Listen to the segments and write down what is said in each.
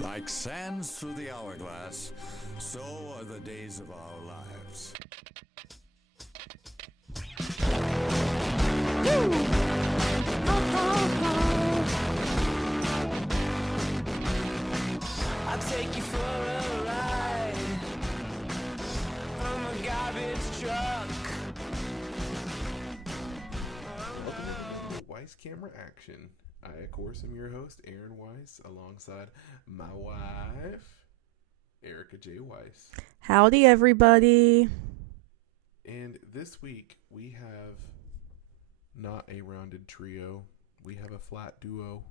Like sands through the hourglass, so are the days of our lives. I'll take you for a ride on a garbage truck. Welcome to Weiss Camera Action. I, of course, am your host, Aaron Weiss, alongside my wife, Erica J. Weiss. Howdy, everybody. And this week, we have not a rounded trio. We have a flat duo.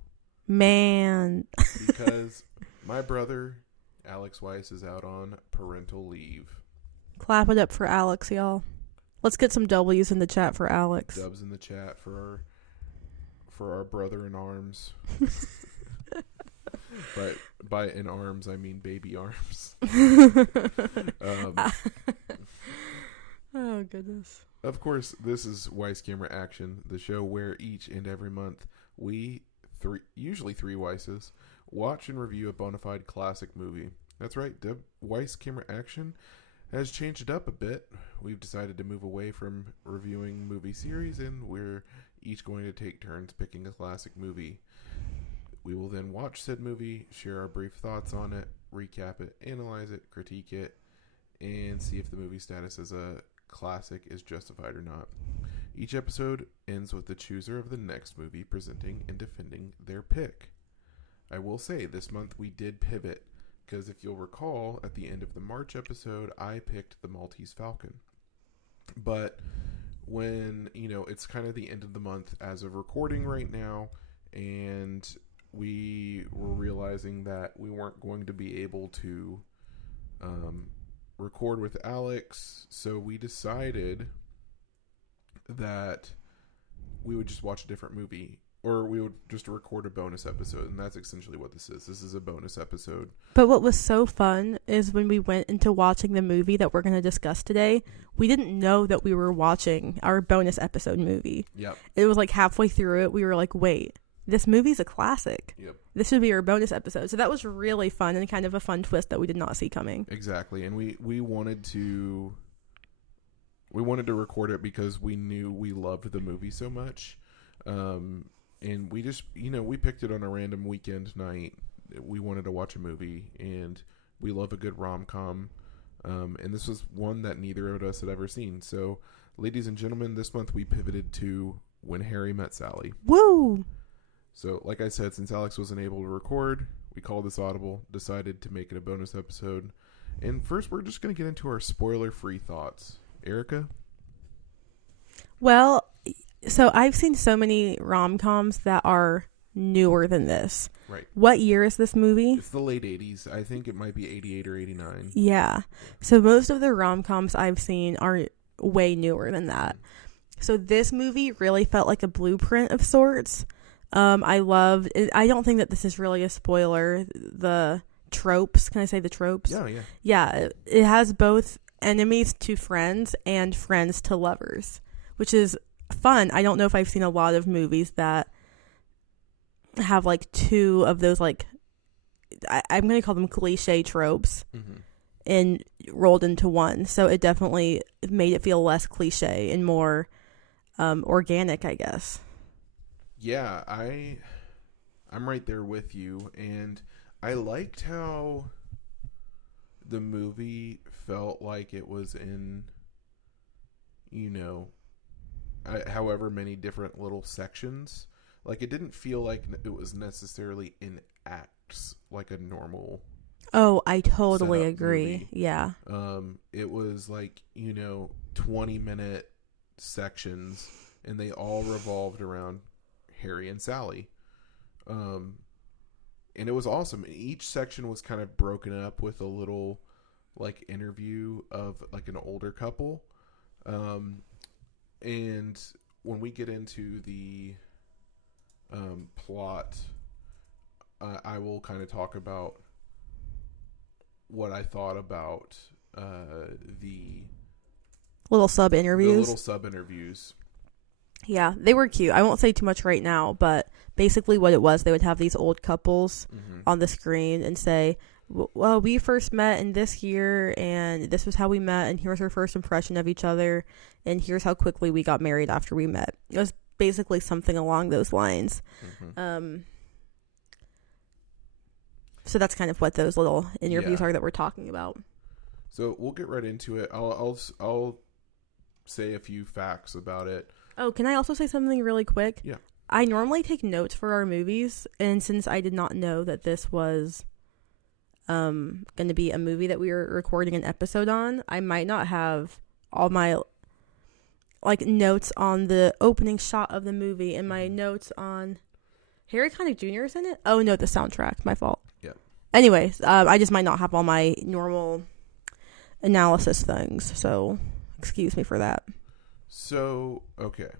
Man. Because my brother, Alex Weiss, is out on parental leave. Clap it up for Alex, y'all. Let's get some W's in the chat for Alex. Dubs in the chat for our brother in arms. But by in arms, I mean baby arms. Oh, goodness. Of course, this is Weiss Camera Action, the show where each and every month we, usually three Weisses, watch and review a bona fide classic movie. That's right, Weiss Camera Action has changed it up a bit. We've decided to move away from reviewing movie series, and we're each going to take turns picking a classic movie. We will then watch said movie, share our brief thoughts on it, recap it, analyze it, critique it, and see if the movie status as a classic is justified or not. Each episode ends with the chooser of the next movie presenting and defending their pick. I will say, this month we did pivot, because if you'll recall, at the end of the March episode, I picked The Maltese Falcon. But when, it's kind of the end of the month as of recording right now, and we were realizing that we weren't going to be able to record with Alex, so we decided that we would just watch a different movie, or we would just record a bonus episode, and that's essentially what this is. This is a bonus episode. But what was so fun is when we went into watching the movie that we're going to discuss today, we didn't know that we were watching our bonus episode movie. Yep. It was like halfway through it, we were like, wait, this movie's a classic. Yep. This should be our bonus episode. So that was really fun and kind of a fun twist that we did not see coming. Exactly. And we wanted to record it because we knew we loved the movie so much. And we just, we picked it on a random weekend night. We wanted to watch a movie, and we love a good rom-com. And this was one that neither of us had ever seen. So, ladies and gentlemen, this month we pivoted to When Harry Met Sally. Woo! So, like I said, since Alex wasn't able to record, we called this audible, decided to make it a bonus episode. And first, we're just going to get into our spoiler-free thoughts. Erica? Well, so I've seen so many rom-coms that are newer than this. Right. What year is this movie? It's the late 80s. I think it might be 88 or 89. Yeah. So most of the rom-coms I've seen are way newer than that. So this movie really felt like a blueprint of sorts. I loved it. I don't think that this is really a spoiler. The tropes. Can I say the tropes? Yeah. Yeah. It has both enemies to friends and friends to lovers, which is fun. I don't know if I've seen a lot of movies that have like two of those, like, I'm going to call them cliche tropes, and rolled into one. So it definitely made it feel less cliche and more organic, I guess. Yeah, I'm right there with you, and I liked how the movie felt like it was in, however many different little sections. Like, it didn't feel like it was necessarily in acts like a normal. Oh, I totally setup agree. movie. Yeah. It was like, 20-minute sections, and they all revolved around Harry and Sally. And it was awesome. Each section was kind of broken up with a little, like, interview of, like, an older couple. And when we get into the plot, I will kind of talk about what I thought about the Little sub interviews. The little sub interviews. Yeah, they were cute. I won't say too much right now, but basically what it was, they would have these old couples on the screen and say, well, we first met in this year, and this was how we met, and here's our first impression of each other, and here's how quickly we got married after we met. It was basically something along those lines. So that's kind of what those little interviews are that we're talking about. So we'll get right into it. I'll say a few facts about it. Oh, can I also say something really quick? Yeah. I normally take notes for our movies, and since I did not know that this was going to be a movie that we were recording an episode on, I might not have all my notes on the opening shot of the movie and my notes on Harry Connick Jr. is in it. Oh no, the soundtrack. My fault. Yeah. Anyways, I just might not have all my normal analysis things, so excuse me for that. So, okay.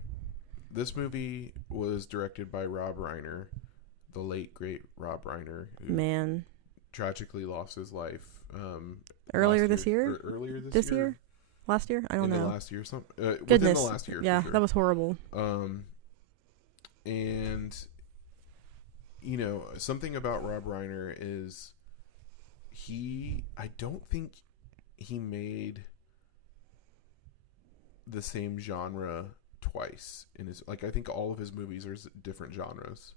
This movie was directed by Rob Reiner, the late, great Rob Reiner. Who tragically lost his life. Earlier this year? Earlier this year? Last year? I don't know. The last year. Within Goodness. the last year. Yeah, for sure. That was horrible. And, something about Rob Reiner is I don't think he made the same genre twice in his, I think all of his movies are different genres.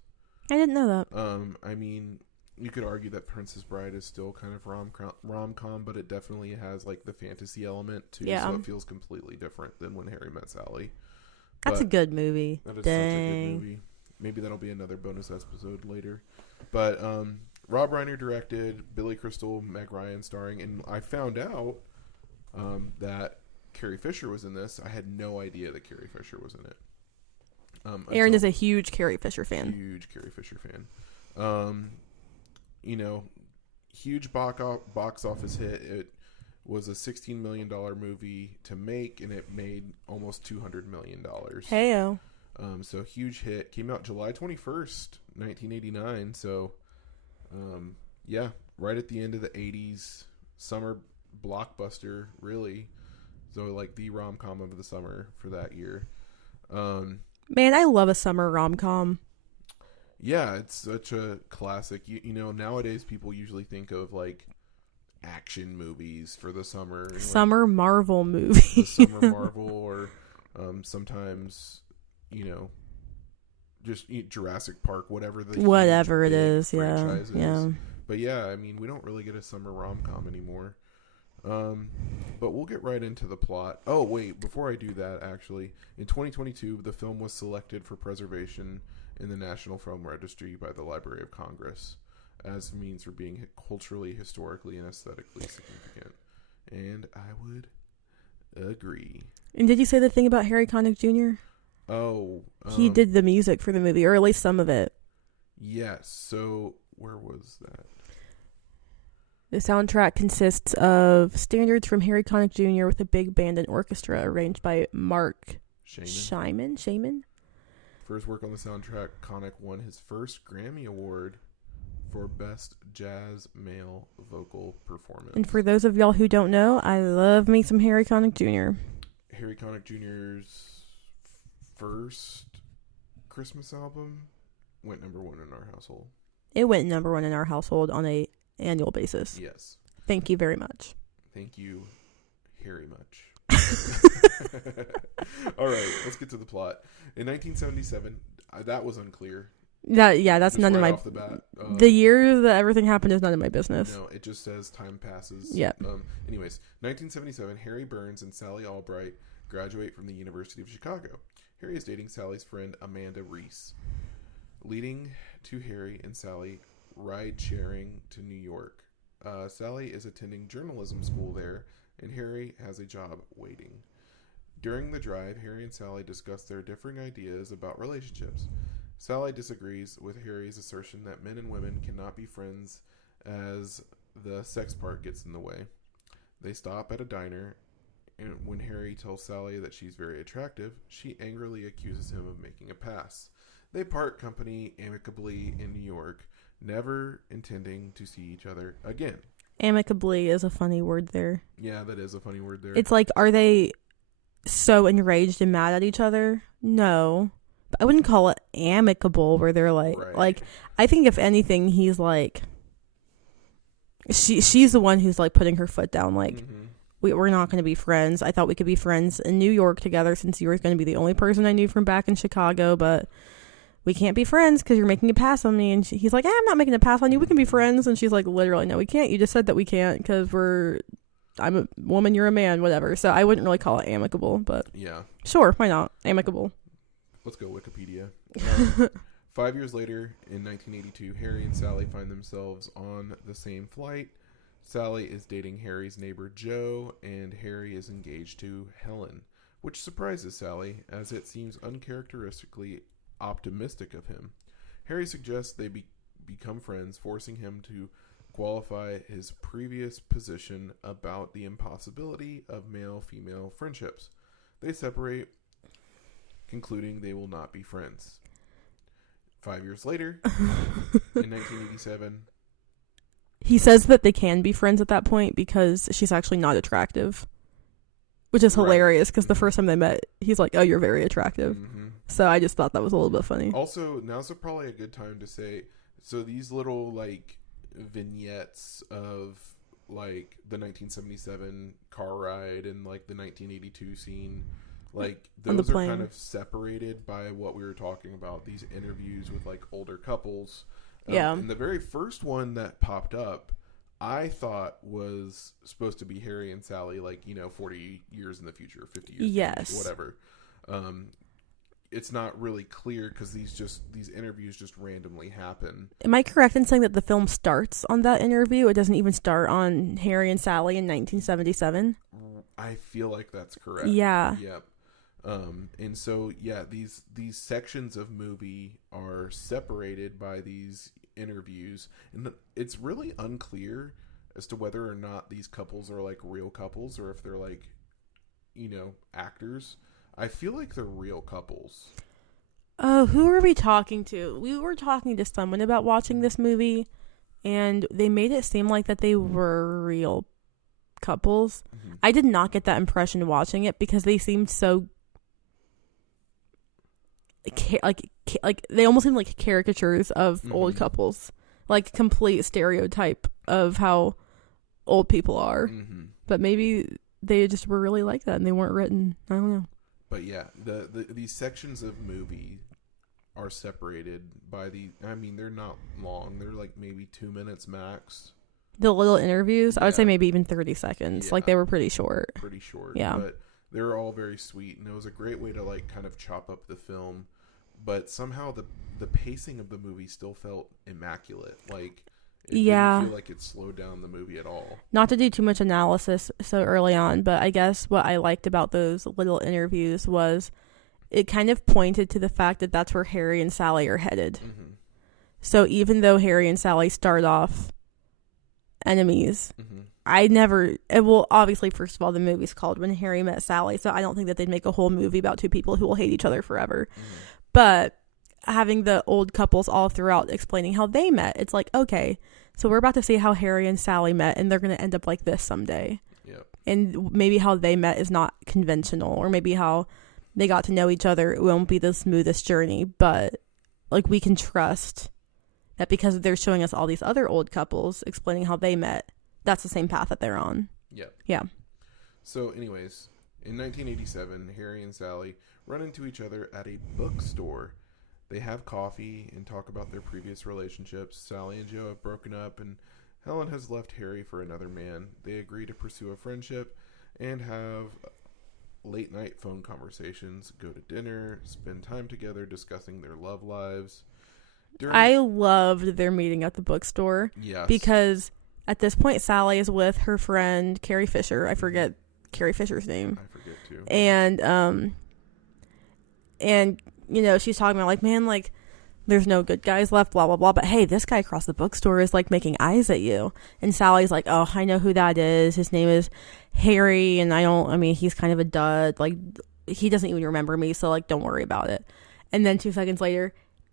I didn't know that. I mean, you could argue that Princess Bride is still kind of rom-com, but it definitely has the fantasy element too. Yeah. So it feels completely different than When Harry Met Sally. That's a good movie. That is such a good movie. Maybe that'll be another bonus episode later. But Rob Reiner directed, Billy Crystal, Meg Ryan starring, and I found out that Carrie Fisher was in this. I had no idea that Carrie Fisher was in it. Aaron is a huge Carrie Fisher fan. Huge Carrie Fisher fan. Huge box office hit. It was a $16 million movie to make, and it made almost $200 million. Heyo. So huge hit. Came out July 21st, 1989. So, right at the end of the 80s. Summer blockbuster, really. So, the rom-com of the summer for that year. Man, I love a summer rom-com. Yeah, it's such a classic. Nowadays people usually think of action movies for the summer. Summer Marvel movie. The summer Marvel, or sometimes, just Jurassic Park, whatever it is. Yeah. But yeah, I mean, we don't really get a summer rom-com anymore. But we'll get right into the plot. Oh, wait, before I do that, actually, in 2022, the film was selected for preservation in the National Film Registry by the Library of Congress as means for being culturally, historically, and aesthetically significant. And I would agree. And did you say the thing about Harry Connick Jr.? Oh. He did the music for the movie, or at least some of it. Yes. So, where was that? The soundtrack consists of standards from Harry Connick Jr. with a big band and orchestra arranged by Mark Shaman. For his work on the soundtrack, Connick won his first Grammy Award for Best Jazz Male Vocal Performance. And for those of y'all who don't know, I love me some Harry Connick Jr. Harry Connick Jr.'s first Christmas album went number one in our household. It went number one in our household on a annual basis. Yes. Thank you very much. Thank you very much. All right, let's get to the plot. In 1977, that was unclear. That's none of my. Off the bat, the year that everything happened is none of my business. No, it just says time passes. Yeah. Anyways, 1977, Harry Burns and Sally Albright graduate from the University of Chicago. Harry is dating Sally's friend Amanda Reese, leading to Harry and Sally ride-sharing to New York. Sally is attending journalism school there, and Harry has a job waiting. During the drive, Harry and Sally discuss their differing ideas about relationships. Sally disagrees with Harry's assertion that men and women cannot be friends as the sex part gets in the way. They stop at a diner, and when Harry tells Sally that she's very attractive, she angrily accuses him of making a pass. They part company amicably in New York, never intending to see each other again. Amicably is a funny word there. Yeah, that is a funny word there. It's are they so enraged and mad at each other? No. I wouldn't call it amicable where they're like, Right. I think if anything, he's like, she's the one who's like putting her foot down. Like, Mhm. we're not going to be friends. I thought we could be friends in New York together since you were going to be the only person I knew from back in Chicago, but we can't be friends because you're making a pass on me. And he's like, I'm not making a pass on you. We can be friends. And she's like, literally, no, we can't. You just said that we can't because I'm a woman, you're a man, whatever. So I wouldn't really call it amicable, but Yeah. sure, why not? Amicable. Let's go Wikipedia. 5 years later, in 1982, Harry and Sally find themselves on the same flight. Sally is dating Harry's neighbor Joe, and Harry is engaged to Helen, which surprises Sally, as it seems uncharacteristically optimistic of him. Harry suggests they become friends, forcing him to qualify his previous position about the impossibility of male-female friendships. They separate, concluding they will not be friends. 5 years later, in 1987, He says that they can be friends at that point because she's actually not attractive, which is Right. hilarious because the first time they met, he's like, oh, you're very attractive. mhm. So I just thought that was a little bit funny. Also, now's probably a good time to say, so these little, like, vignettes of, like, the 1977 car ride and, like, the 1982 scene, like, On the those are plane. kind of separated by what we were talking about, these interviews with, like, older couples. Yeah. And the very first one that popped up, I thought was supposed to be Harry and Sally, like, 40 years in the future, 50 years in the Yes. future, whatever. It's not really clear because these interviews just randomly happen. Am I correct in saying that the film starts on that interview? It doesn't even start on Harry and Sally in 1977? I feel like that's correct. Yeah. Yep. And so, yeah, these sections of movie are separated by these interviews, and it's really unclear as to whether or not these couples are like real couples or if they're like, actors. I feel like they're real couples. Oh, who were we talking to? We were talking to someone about watching this movie, and they made it seem like that they were real couples. Mhm. I did not get that impression watching it because they seemed so like they almost seemed like caricatures of old Mhm. couples, like complete stereotype of how old people are. Mhm. But maybe they just were really like that and they weren't written. I don't know. But yeah, these sections of movie are separated by they're not long. They're like maybe 2 minutes max. The little interviews, I would say Yeah. maybe even 30 seconds. Like Yeah. they were pretty short. Pretty short. Yeah. But they were all very sweet, and it was a great way to like kind of chop up the film. But somehow the pacing of the movie still felt immaculate. Like it Yeah. didn't feel like it slowed down the movie at all. Not to do too much analysis so early on, but I guess what I liked about those little interviews was it kind of pointed to the fact that that's where Harry and Sally are headed. Mm-hmm. So even though Harry and Sally start off enemies, Mm-hmm. well, obviously, first of all, the movie's called When Harry Met Sally, so I don't think that they'd make a whole movie about two people who will hate each other forever. Mm-hmm. But having the old couples all throughout explaining how they met, it's like, okay, so we're about to see how Harry and Sally met, and they're going to end up like this someday. Yep. And maybe how they met is not conventional, or maybe how they got to know each other, it won't be the smoothest journey, but like we can trust that because they're showing us all these other old couples explaining how they met, that's the same path that they're on. Yep. Yeah. So, anyways, in 1987, Harry and Sally run into each other at a bookstore. They have coffee and talk about their previous relationships. Sally and Joe have broken up, and Helen has left Harry for another man. They agree to pursue a friendship and have late night phone conversations, go to dinner, spend time together discussing their love lives. I loved their meeting at the bookstore. Yes. Because at this point, Sally is with her friend Carrie Fisher. I forget Carrie Fisher's name. I forget too. And she's talking about like, man, like there's no good guys left, blah blah blah. But hey, this guy across the bookstore is like making eyes at you. And Sally's like, oh, I know who that is. His name is Harry, and he's kind of a dud. Like he doesn't even remember me, so like don't worry about it. And then 2 seconds later,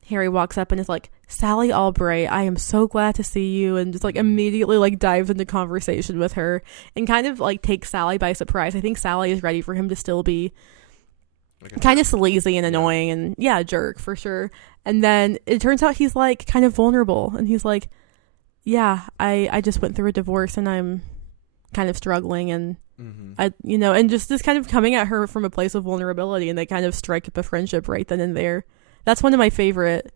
Harry walks up and is like, Sally Albright, I am so glad to see you, and just like immediately like dives into conversation with her and kind of like takes Sally by surprise. I think Sally is ready for him to still be Like kind of sleazy and annoying, and a jerk for sure. And then it turns out he's like kind of vulnerable, and he's like, yeah, I just went through a divorce and I'm kind of struggling, and and just this kind of coming at her from a place of vulnerability, and they kind of strike up a friendship right then and there. That's one of my favorite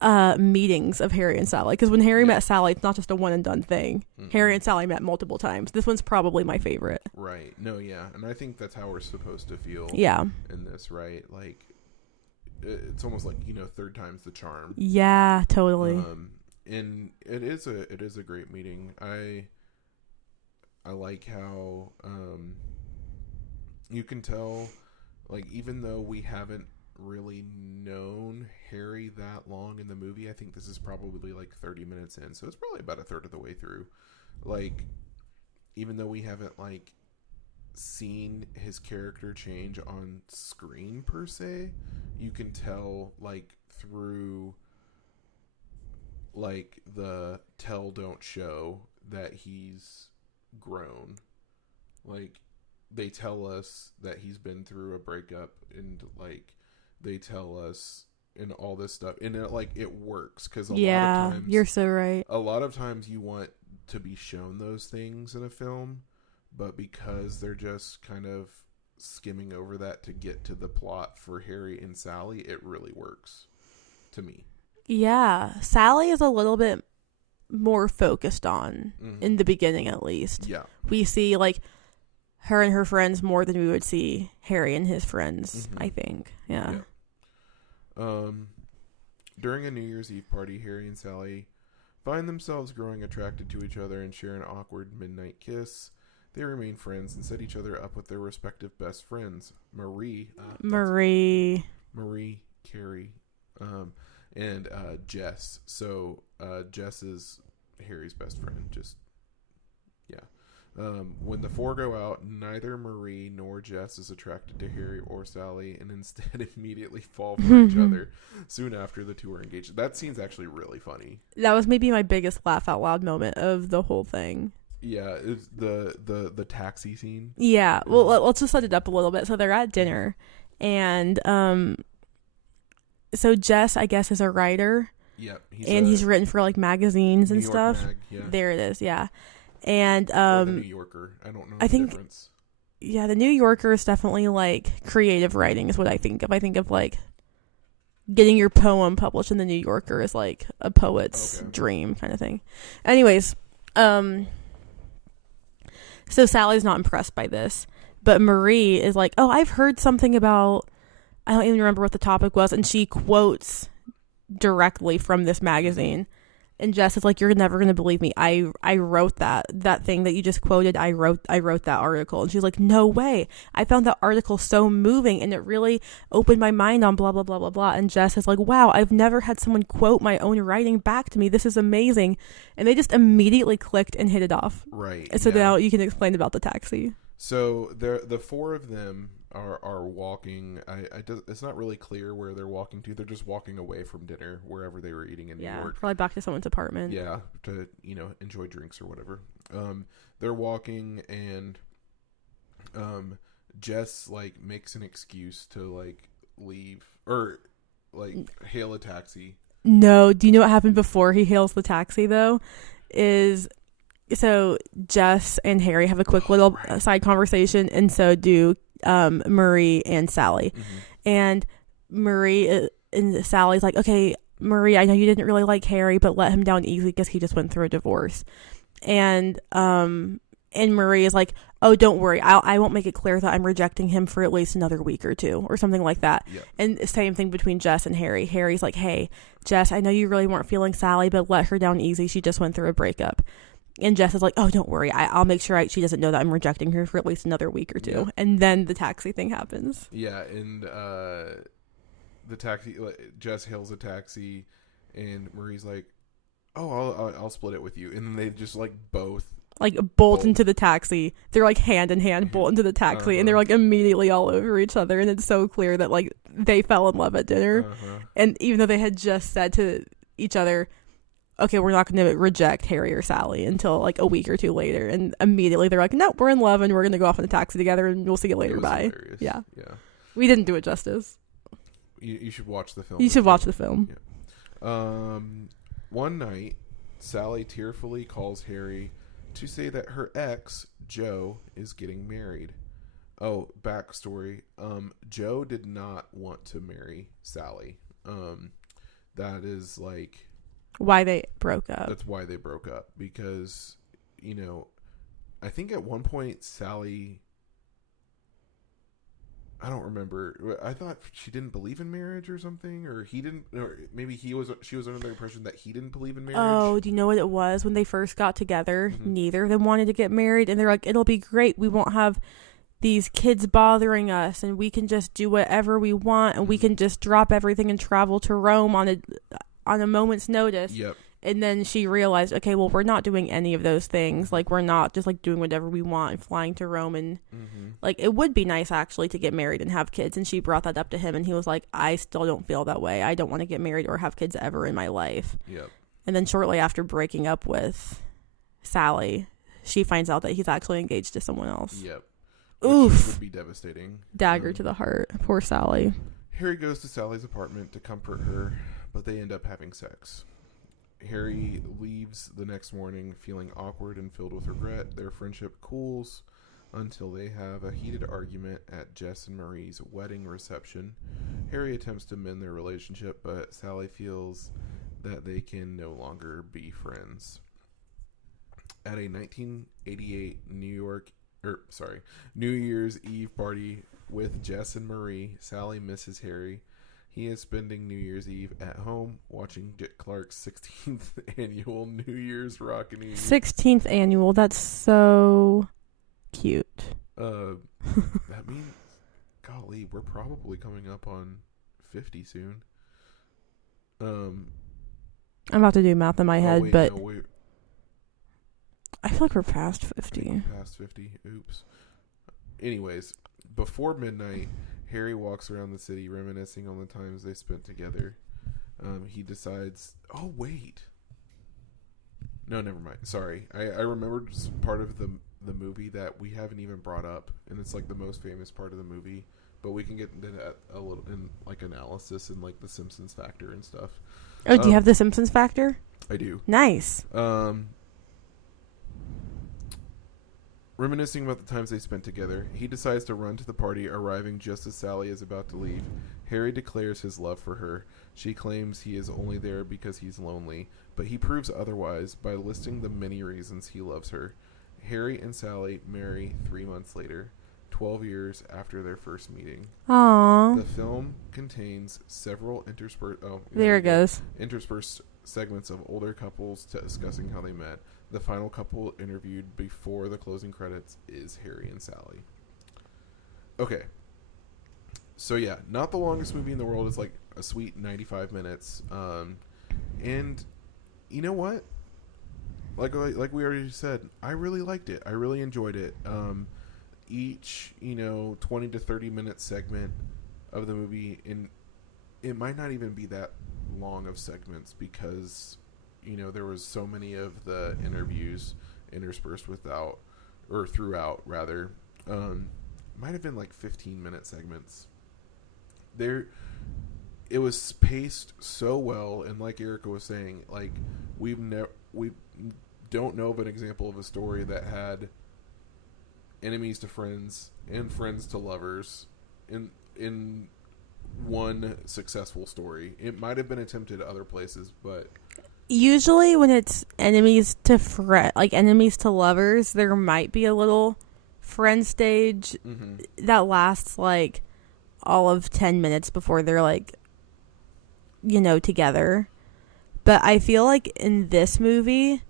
meetings of Harry and Sally, because when Harry met Sally, it's not just a one and done thing. Harry and Sally met multiple times. This one's probably my favorite. Right. No, yeah. And I think that's how we're supposed to feel in this, right? Like, it's almost like, third time's the charm. Yeah, totally. And it is a great meeting. I like how you can tell, like, even though we haven't really known Harry that long in the movie, I think this is probably like 30 minutes in, so it's probably about a third of the way through. Like, even though we haven't like seen his character change on screen per se, you can tell like through like the tell don't show that he's grown. Like, they tell us that he's been through a breakup, and like they tell us and all this stuff, and it works, because a lot of times, you're so right, a lot of times you want to be shown those things in a film, but because they're just kind of skimming over that to get to the plot for Harry and Sally, it really works to me. Sally is a little bit more focused on in the beginning, at least. We see like her and her friends more than we would see Harry and his friends, I think. During a New Year's Eve party, Harry and Sally find themselves growing attracted to each other and share an awkward midnight kiss. They remain friends and set each other up with their respective best friends, Marie, Carrie, and Jess. So Jess is Harry's best friend. When the four go out, neither Marie nor Jess is attracted to Harry or Sally, and instead immediately fall for each other soon after the two are engaged. That scene's actually really funny. That was maybe my biggest laugh out loud moment of the whole thing. Yeah, it's the taxi scene. Yeah, well, let's just set it up a little bit. So they're at dinner, and so Jess, I guess, is a writer. Yeah, he's written for like magazines and stuff. Mag, yeah. There it is. Yeah. And or the New Yorker. I don't know the difference. Yeah, the New Yorker is definitely like creative writing is what I think of. I think of like getting your poem published in the New Yorker is like a poet's dream kind of thing. Anyways, so Sally's not impressed by this, but Marie is like, "Oh, I've heard something about," I don't even remember what the topic was, and she quotes directly from this magazine. And Jess is like, "You're never going to believe me. I wrote that thing that you just quoted. I wrote that article." And she's like, "No way. I found that article so moving, and it really opened my mind on blah, blah, blah, blah, blah." And Jess is like, "Wow, I've never had someone quote my own writing back to me. This is amazing." And they just immediately clicked and hit it off. Right. And so now you can explain about the taxi. So the four of them are walking. It's not really clear where they're walking to. They're just walking away from dinner wherever they were eating in New York. Probably back to someone's apartment. Yeah, to enjoy drinks or whatever. They're walking, and Jess like makes an excuse to like leave or like hail a taxi. No, do you know what happened before he hails the taxi though? So Jess and Harry have a quick little side conversation, and so do Marie and Sally. And Marie and Sally's like, "Okay, Marie, I know you didn't really like Harry, but let him down easy because he just went through a divorce." And Marie is like, "Oh, don't worry, I won't make it clear that I'm rejecting him for at least another week or two," or something like that. Yep. And same thing between Jess and Harry. Harry's like, "Hey, Jess, I know you really weren't feeling Sally, but let her down easy. She just went through a breakup." And Jess is like, "Oh, don't worry. I'll make sure she doesn't know that I'm rejecting her for at least another week or two." Yeah. And then the taxi thing happens. Yeah, and the taxi, Jess hails a taxi, and Marie's like, "Oh, I'll split it with you." And then they just like both bolt into the taxi. They're like hand in hand bolt into the taxi, and they're like immediately all over each other. And it's so clear that like they fell in love at dinner. And even though they had just said to each other, "Okay, we're not going to reject Harry or Sally until like a week or two later," and immediately they're like, "No, we're in love and we're going to go off in a taxi together and we'll see you later. Bye." Hilarious. Yeah. We didn't do it justice. You should watch the film. You should watch the film. Yeah. One night, Sally tearfully calls Harry to say that her ex, Joe, is getting married. Oh, backstory. Joe did not want to marry Sally. That is like... Why they broke up. That's why they broke up. Because, you know, I think at one point Sally... I don't remember. I thought she didn't believe in marriage or something, or he didn't, or maybe she was under the impression that he didn't believe in marriage. Oh, do you know what it was? When they first got together, neither of them wanted to get married, and they're like, it'll be great. We won't have these kids bothering us, and we can just do whatever we want, and we can just drop everything and travel to Rome on a moment's notice. Yep. And then she realized, okay, well, we're not doing any of those things. Like, we're not just, like, doing whatever we want and flying to Rome. And, like, it would be nice, actually, to get married and have kids. And she brought that up to him, and he was like, I still don't feel that way. I don't want to get married or have kids ever in my life. Yep. And then shortly after breaking up with Sally, she finds out that he's actually engaged to someone else. Yep. Oof. Which would be devastating. Dagger to the heart. Poor Sally. Harry goes to Sally's apartment to comfort her, but they end up having sex. Harry leaves the next morning feeling awkward and filled with regret. Their friendship cools until they have a heated argument at Jess and Marie's wedding reception. Harry attempts to mend their relationship, but Sally feels that they can no longer be friends. At a 1988 New Year's Eve party with Jess and Marie, Sally misses Harry. He is spending New Year's Eve at home watching Dick Clark's 16th annual New Year's Rockin' Eve. 16th annual. That's so cute. That means, golly, we're probably coming up on 50 soon. I'm about to do math in my head, but I feel like we're past 50. Past 50. Oops. Anyways, before midnight, Harry walks around the city reminiscing on the times they spent together. He decides... Oh, wait. No, never mind. Sorry. I remembered part of the movie that we haven't even brought up, and it's like the most famous part of the movie, but we can get into that a little in like analysis and like the Simpsons factor and stuff. Oh, do you have the Simpsons factor? I do. Nice. Reminiscing about the times they spent together, he decides to run to the party, arriving just as Sally is about to leave. Harry declares his love for her. She claims he is only there because he's lonely, but he proves otherwise by listing the many reasons he loves her. Harry and Sally marry 3 months later, 12 years after their first meeting. Aww. The film contains several interspersed segments of older couples discussing how they met. The final couple interviewed before the closing credits is Harry and Sally. Okay. So yeah, not the longest movie in the world. Is like a sweet 95 minutes. And you know what? Like we already said, I really liked it. I really enjoyed it. Each, 20 to 30 minute segment of the movie, and it might not even be that long of segments because there was so many of the interviews interspersed throughout rather. Might have been like 15-minute segments. It was paced so well, and like Erica was saying, like we don't know of an example of a story that had enemies to friends and friends to lovers in one successful story. It might have been attempted other places, but usually when it's enemies to lovers, there might be a little friend stage that lasts like all of 10 minutes before they're like, together. But I feel like in this movie,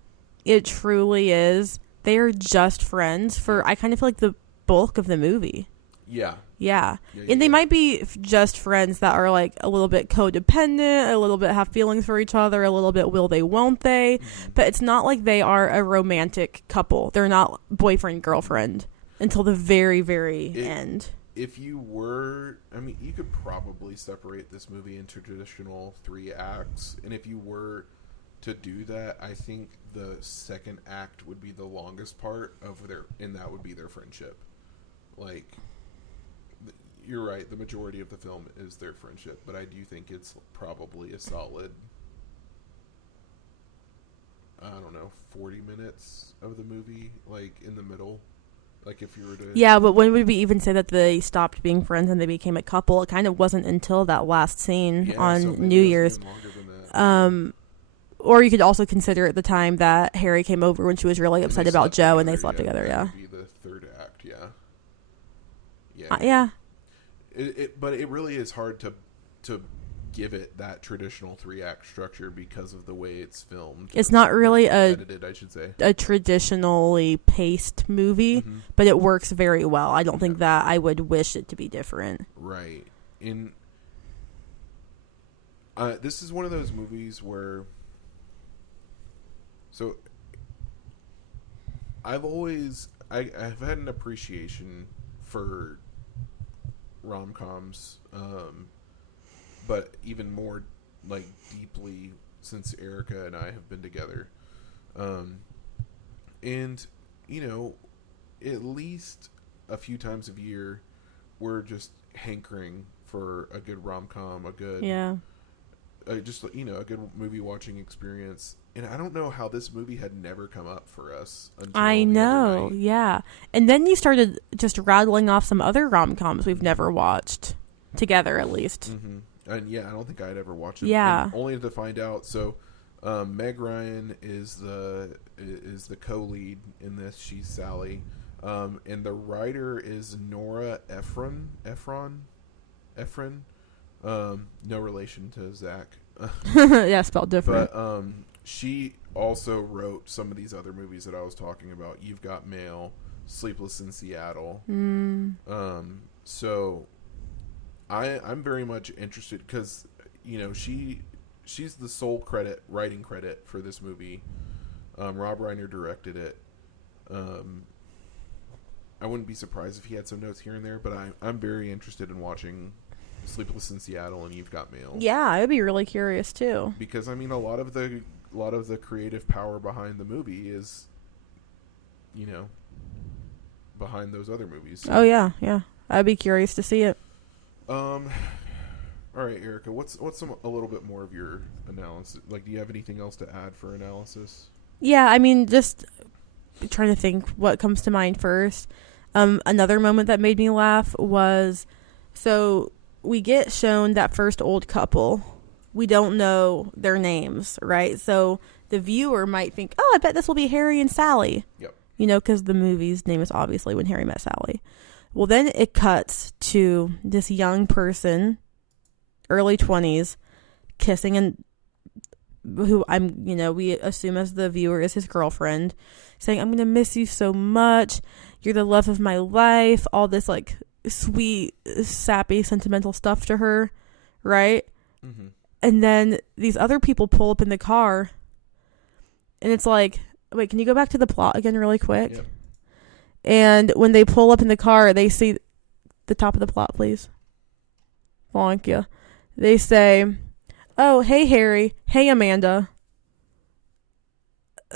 it truly is. They are just friends for, I kind of feel like, the bulk of the movie. Yeah. And they might be just friends that are like a little bit codependent, a little bit have feelings for each other, a little bit will they, won't they. But it's not like they are a romantic couple. They're not boyfriend, girlfriend until the very, very end. If you were, you could probably separate this movie into traditional 3 acts. And if you were to do that, I think the second act would be the longest part of and that would be their friendship. Like, you're right. The majority of the film is their friendship, but I do think it's probably a solid, I don't know, 40 minutes of the movie, like, in the middle. Like, if you were to... Yeah, but when would we even say that they stopped being friends and they became a couple? It kind of wasn't until that last scene on so maybe New it was Year's. even longer than that. Or you could also consider it the time that Harry came over when she was really upset about Joe and they slept together, that yeah. would be the third act, yeah. Yeah. But it really is hard to give it that traditional 3-act structure because of the way it's filmed. It's not really edited, I should say. a traditionally paced movie, but it works very well. I don't think that I would wish it to be different. Right. This is one of those movies where... So, I've had an appreciation for rom-coms, but even more, like, deeply since Erica and I have been together. And, you know, at least a few times a year, we're just hankering for a good rom-com, a good... Yeah. Just, you know, a good movie watching experience. And I don't know how this movie had never come up for us until I know, yeah. And then you started just rattling off some other rom-coms we've never watched together, at least. Mm-hmm. And yeah, I don't think I'd ever watched it. Yeah. And only to find out. So, Meg Ryan is the co-lead in this. She's Sally, and the writer is Nora Ephron. No relation to Zach. Yeah, spelled different. But she also wrote some of these other movies that I was talking about. You've Got Mail, Sleepless in Seattle. So I'm very much interested because, you know, she's the sole writing credit for this movie. Rob Reiner directed it. I wouldn't be surprised if he had some notes here and there, but I'm very interested in watching Sleepless in Seattle and You've Got Mail. Yeah, I would be really curious too. Because I mean, a lot of the creative power behind the movie is, you know, behind those other movies. Oh yeah. I'd be curious to see it. All right, Erica, what's a little bit more of your analysis? Like, do you have anything else to add for analysis? Yeah, I mean, just trying to think what comes to mind first. Another moment that made me laugh was, so we get shown that first old couple. We don't know their names, right? So the viewer might think, oh, I bet this will be Harry and Sally. Yep. You know, because the movie's name is obviously When Harry Met Sally. Well, then it cuts to this young person, early 20s, kissing, and who we assume as the viewer is his girlfriend, saying, I'm going to miss you so much. You're the love of my life. All this, like, sweet, sappy, sentimental stuff to her, right? Mm-hmm. And then these other people pull up in the car, and it's like, wait, can you go back to the plot again really quick? Yep. And when they pull up in the car, they see the top of the plot, please. Thank you. They say, oh, hey, Harry. Hey, Amanda.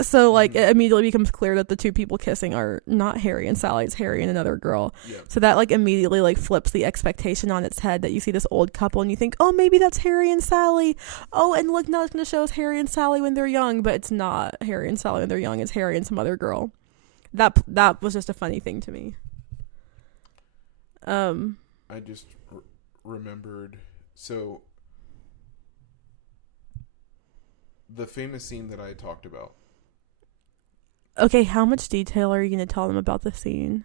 So, like, it immediately becomes clear that the two people kissing are not Harry and Sally. It's Harry and another girl. Yep. So that, like, immediately, like, flips the expectation on its head that you see this old couple and you think, oh, maybe that's Harry and Sally. Oh, and look, now it's going to show us Harry and Sally when they're young. But it's not Harry and Sally when they're young. It's Harry and some other girl. That was just a funny thing to me. I just remembered. So, the famous scene that I talked about. Okay, how much detail are you going to tell them about the scene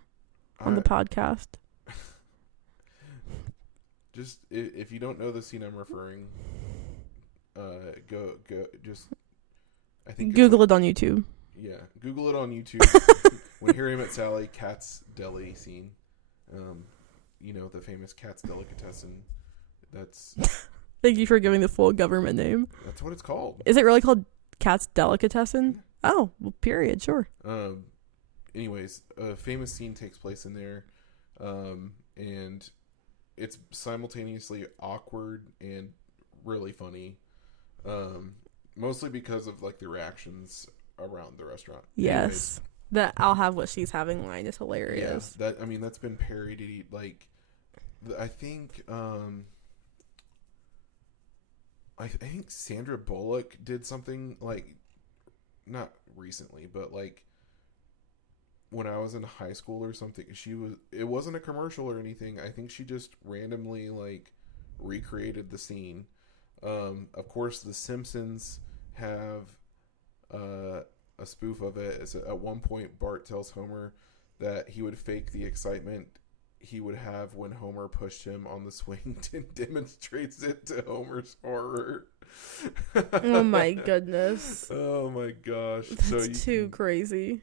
on the podcast? Just, if you don't know the scene I'm referring, go, just, I think Google it on YouTube. Yeah, Google it on YouTube. When Harry Met Sally, Cat's Deli scene. You know, the famous Cat's Delicatessen. That's... Thank you for giving the full government name. That's what it's called. Is it really called Cat's Delicatessen? Oh, well, period, sure. Anyways, a famous scene takes place in there, and it's simultaneously awkward and really funny, mostly because of, like, the reactions around the restaurant. Yes. Anyways, the I'll have what she's having line is hilarious. Yeah, that's been parodied, like, I think I think Sandra Bullock did something like, not recently, but like when I was in high school or something. It wasn't a commercial or anything. I think she just randomly like recreated the scene. Of course, The Simpsons have a spoof of it. At one point, Bart tells Homer that he would fake the excitement he would have when Homer pushed him on the swing and demonstrates it to Homer's horror. Oh my goodness. Oh my gosh. That's too crazy.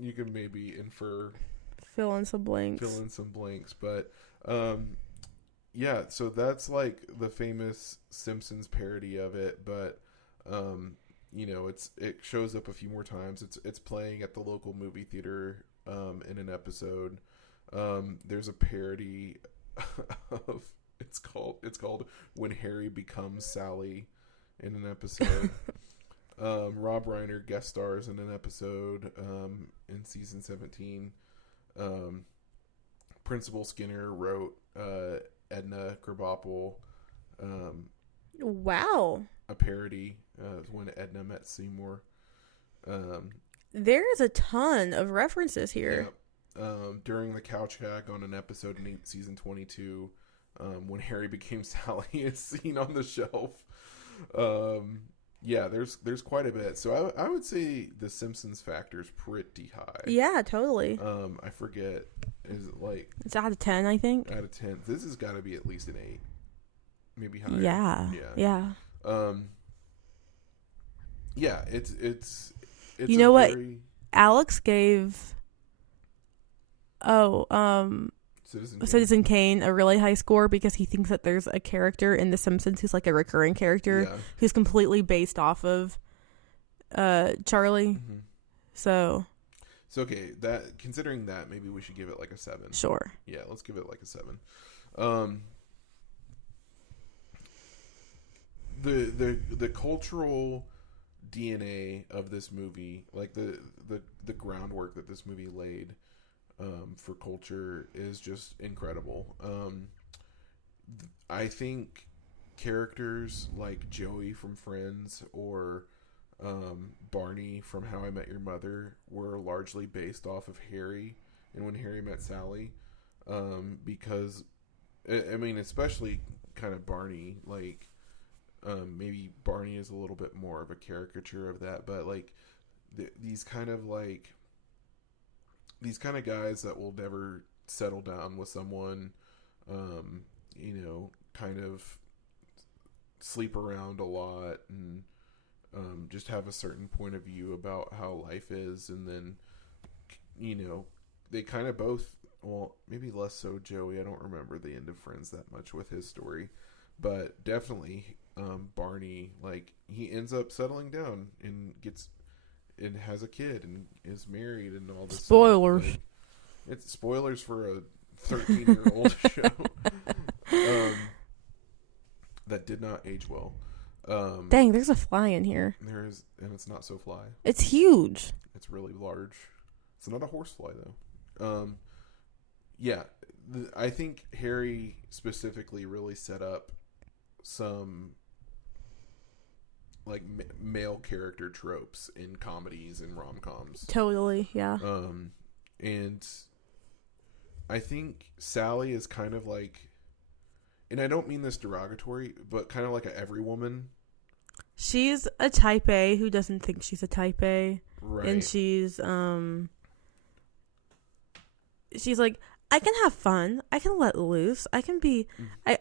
You can maybe infer. Fill in some blanks. But yeah, so that's like the famous Simpsons parody of it, but it shows up a few more times. It's playing at the local movie theater in an episode. There's a parody of it's called When Harry Becomes Sally in an episode. Rob Reiner guest stars in an episode in season 17. Principal Skinner wrote Edna Krabappel wow. a parody when Edna met Seymour. There's a ton of references here. Yeah. During the couch gag on an episode in season 22, when Harry became Sally is seen on the shelf. Yeah, there's quite a bit. So I would say the Simpsons factor is pretty high. Yeah, totally. I forget. Is it like... It's out of 10, I think. Out of 10. This has got to be at least an 8. Maybe higher. Yeah. Yeah, it's you know what? Alex gave Citizen Kane a really high score because he thinks that there's a character in The Simpsons who's like a recurring character who's completely based off of Charlie. Mm-hmm. So okay, that considering that, maybe we should give it like a 7. Sure. Yeah, let's give it like a 7. The cultural DNA of this movie, like the groundwork that this movie laid for culture is just incredible. I think characters like Joey from Friends or Barney from How I Met Your Mother were largely based off of Harry and When Harry Met Sally, because I mean, especially kind of Barney, like maybe Barney is a little bit more of a caricature of that, but like these kind of guys that will never settle down with someone, kind of sleep around a lot and just have a certain point of view about how life is, and then they kind of both, well, maybe less so Joey. I don't remember the end of Friends that much with his story, but definitely Barney, like, he ends up settling down and has a kid and is married and all this spoilers stuff. Like, it's spoilers for a 13-year-old show that did not age well. Dang, there's a fly in here. There is, and it's not so fly. It's huge. It's really large. It's not a horsefly though. Yeah, I think Harry specifically really set up some like male character tropes in comedies and rom-coms. Totally, yeah. And I think Sally is kind of like, and I don't mean this derogatory, but kind of like a every woman. She's a type A who doesn't think she's a type A. Right. And she's like, I can have fun. I can let loose. I can be, I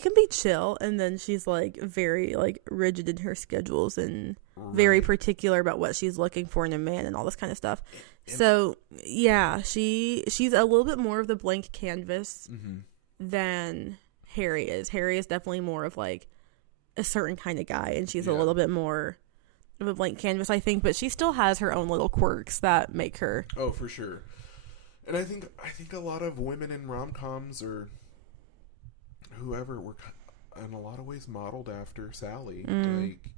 can be chill. And then she's like very like rigid in her schedules and very particular about what she's looking for in a man and all this kind of stuff. So yeah, she's a little bit more of the blank canvas than Harry is. Harry is definitely more of like a certain kind of guy, and she's a little bit more of a blank canvas, I think. But she still has her own little quirks that make her. Oh, for sure. And I think a lot of women in rom-coms or whoever were in a lot of ways modeled after Sally. Like,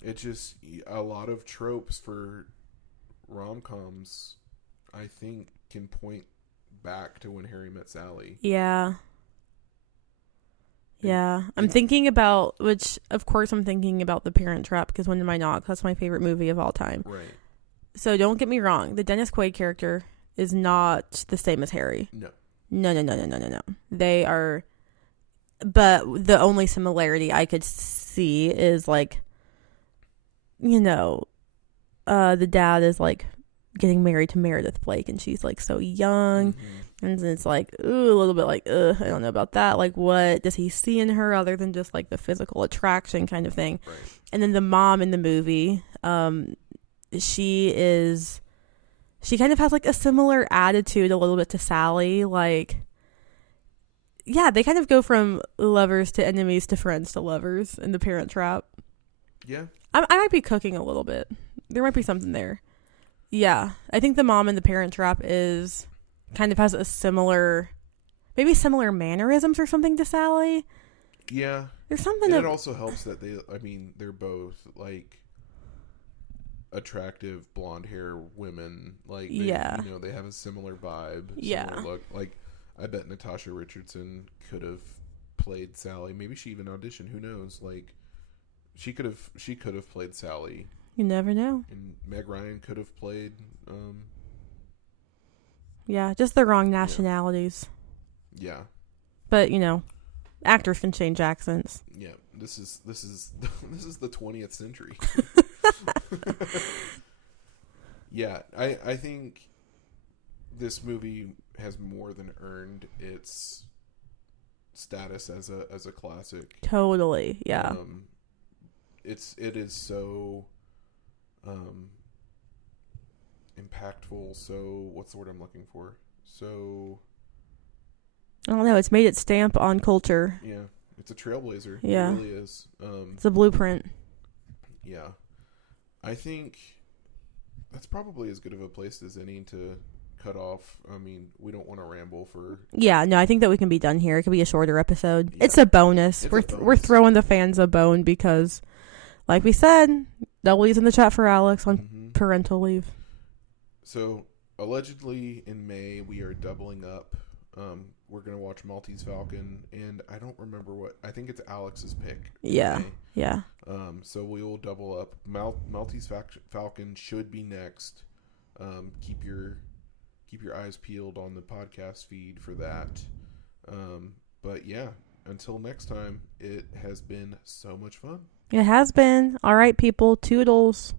it's just a lot of tropes for rom-coms, I think, can point back to when Harry met Sally. Yeah. Yeah. I'm thinking about, which, of course, I'm thinking about The Parent Trap, because When Am I Not? That's my favorite movie of all time. Right. So don't get me wrong. The Dennis Quaid character is not the same as Harry. No. No. They are, but the only similarity I could see is, like, you know, the dad is, like, getting married to Meredith Blake, and she's, like, so young. Mm-hmm. And it's like, ooh, a little bit like, I don't know about that. Like, what does he see in her other than just, like, the physical attraction kind of thing? Right. And then the mom in the movie, she kind of has, like, a similar attitude a little bit to Sally. Like, yeah, they kind of go from lovers to enemies to friends to lovers in The Parent Trap. Yeah. I might be cooking a little bit. There might be something there. Yeah, I think the mom in The Parent Trap is kind of has a similar mannerisms or something to Sally. Yeah. There's something. And it also helps that they're both, like, attractive blonde hair women. Like, they, yeah, you know, they have a similar vibe. Yeah. Similar look. Like, I bet Natasha Richardson could have played Sally. Maybe she even auditioned. Who knows? Like, she could have played Sally. You never know. And Meg Ryan could have played. Yeah, just the wrong nationalities. Yeah. But, you know, actors can change accents. Yeah. This is the 20th century. Yeah, I think this movie has more than earned its status as a classic. Totally. Yeah. It is so impactful, so what's the word I'm looking for? So I don't know, it's made its stamp on culture. yeah, it's a trailblazer. Yeah. It really is. It's a blueprint. Yeah. I think that's probably as good of a place as any to cut off. I mean, we don't want to ramble for... Yeah, no, I think that we can be done here. It could be a shorter episode. Yeah. It's a bonus. It's We're a bonus. we're throwing the fans a bone because, like we said, W's in the chat for Alex on parental leave. So, allegedly in May, we are doubling up. We're going to watch Maltese Falcon, and I don't remember what... I think it's Alex's pick. Yeah, May. yeah. So we will double up. Maltese Falcon should be next. Keep your eyes peeled on the podcast feed for that. But yeah, until next time, it has been so much fun. It has been. All right, people. Toodles.